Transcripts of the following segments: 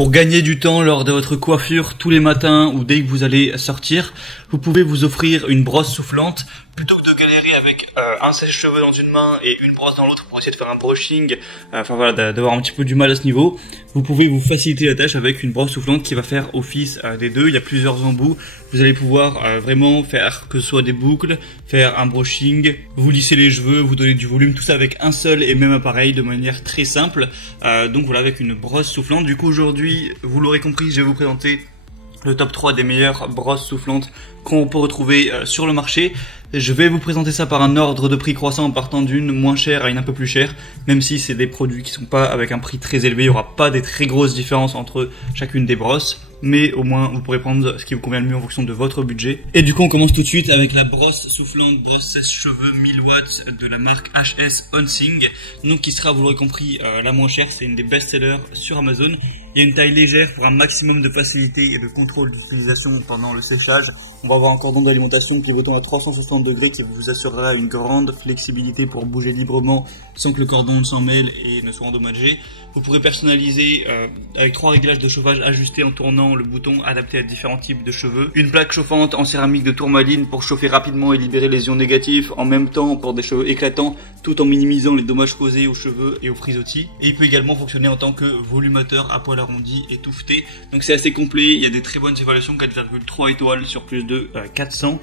Pour gagner du temps lors de votre coiffure tous les matins ou dès que vous allez sortir, vous pouvez vous offrir une brosse soufflante. Plutôt que de galérer avec un sèche-cheveux dans une main et une brosse dans l'autre pour essayer de faire un brushing, enfin voilà, d'avoir un petit peu du mal à ce niveau, vous pouvez vous faciliter la tâche avec une brosse soufflante qui va faire office des deux. Il y a plusieurs embouts, vous allez pouvoir vraiment faire que ce soit des boucles, faire un brushing, vous lissez les cheveux, vous donner du volume, tout ça avec un seul et même appareil de manière très simple. Donc voilà, avec une brosse soufflante. Du coup aujourd'hui, vous l'aurez compris, je vais vous présenter le top 3 des meilleures brosses soufflantes qu'on peut retrouver sur le marché. Je vais vous présenter ça par un ordre de prix croissant en partant d'une moins chère à une un peu plus chère. Même si c'est des produits qui sont pas avec un prix très élevé, il n'y aura pas des très grosses différences entre chacune des brosses. Mais au moins vous pourrez prendre ce qui vous convient le mieux en fonction de votre budget. Et du coup on commence tout de suite avec la brosse soufflante brosse sèche-cheveux 1000 watts de la marque HS Onsing. Donc qui sera, vous l'aurez compris, la moins chère. C'est une des best-sellers sur Amazon. Il y a une taille légère pour un maximum de facilité et de contrôle d'utilisation pendant le séchage. On va avoir un cordon d'alimentation pivotant à 360 degrés qui vous assurera une grande flexibilité pour bouger librement sans que le cordon ne s'en mêle et ne soit endommagé. Vous pourrez personnaliser avec 3 réglages de chauffage ajustés en tournant le bouton adapté à différents types de cheveux. Une plaque chauffante en céramique de tourmaline pour chauffer rapidement et libérer les ions négatifs en même temps pour des cheveux éclatants tout en minimisant les dommages causés aux cheveux et aux frisottis. Et il peut également fonctionner en tant que volumateur à poil arrondi et touffeté. Donc c'est assez complet, il y a des très bonnes évaluations, 4,3 étoiles sur plus de 400.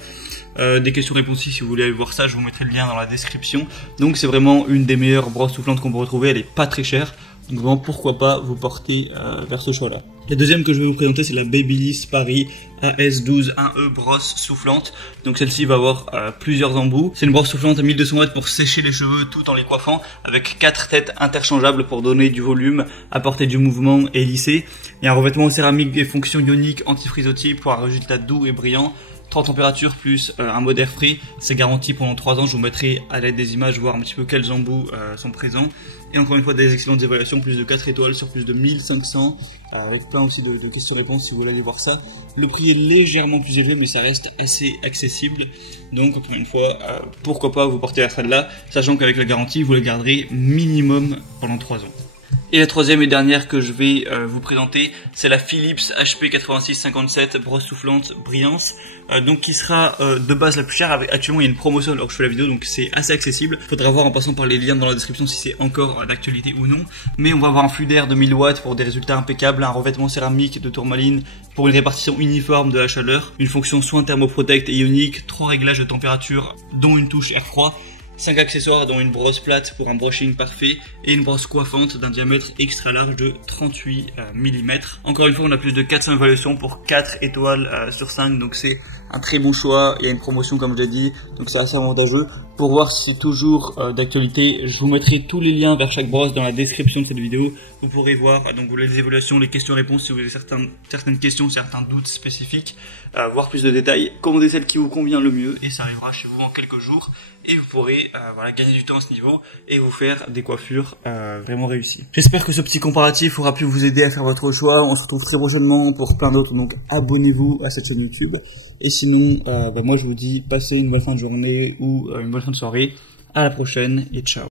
Des questions-réponses si vous voulez aller voir ça, je vous mettrai le lien dans la description. Donc c'est vraiment une des meilleures brosses soufflantes qu'on peut retrouver, elle est pas très chère. Donc vraiment pourquoi pas vous porter vers ce choix là. La deuxième que je vais vous présenter c'est la Babyliss Paris AS12 1E brosse soufflante. Donc celle-ci va avoir plusieurs embouts. C'est une brosse soufflante à 1200 watts pour sécher les cheveux tout en les coiffant, avec 4 têtes interchangeables pour donner du volume, apporter du mouvement et lisser. Il y a un revêtement en céramique et fonction ionique anti-frisottis pour un résultat doux et brillant. 3 températures plus un mode air free, c'est garanti pendant 3 ans. Je vous mettrai à l'aide des images voir un petit peu quels embouts sont présents. Et encore une fois des excellentes évaluations, plus de 4 étoiles sur plus de 1500, avec plein aussi de questions-réponses si vous voulez aller voir ça. Le prix est légèrement plus élevé mais ça reste assez accessible. Donc encore une fois, pourquoi pas vous porter à celle-là, sachant qu'avec la garantie vous la garderez minimum pendant 3 ans. Et la troisième et dernière que je vais vous présenter, c'est la Philips HP 8657 brosse soufflante brillance, donc qui sera de base la plus chère. Actuellement il y a une promotion alors que je fais la vidéo, donc c'est assez accessible. Faudra voir en passant par les liens dans la description si c'est encore d'actualité ou non. Mais on va avoir un flux d'air de 1000 watts pour des résultats impeccables, un revêtement céramique de tourmaline pour une répartition uniforme de la chaleur, une fonction soin thermoprotect et ionique, 3 réglages de température dont une touche air froid, 5 accessoires dont une brosse plate pour un brushing parfait et une brosse coiffante d'un diamètre extra large de 38 mm. Encore une fois on a plus de 400 évaluations pour 4 étoiles sur 5, donc c'est un très bon choix. Il y a une promotion comme je l'ai dit, donc c'est assez avantageux. Pour voir si c'est toujours d'actualité, je vous mettrai tous les liens vers chaque brosse dans la description de cette vidéo. Vous pourrez voir donc les évaluations, les questions-réponses si vous avez certaines questions, certains doutes spécifiques, voir plus de détails, commander celle qui vous convient le mieux et ça arrivera chez vous en quelques jours. Et vous pourrez voilà, gagner du temps à ce niveau et vous faire des coiffures vraiment réussies. J'espère que ce petit comparatif aura pu vous aider à faire votre choix. On se retrouve très prochainement pour plein d'autres, donc abonnez-vous à cette chaîne YouTube. Et sinon, moi je vous dis passez une bonne fin de journée ou une bonne fin de soirée. À la prochaine et ciao.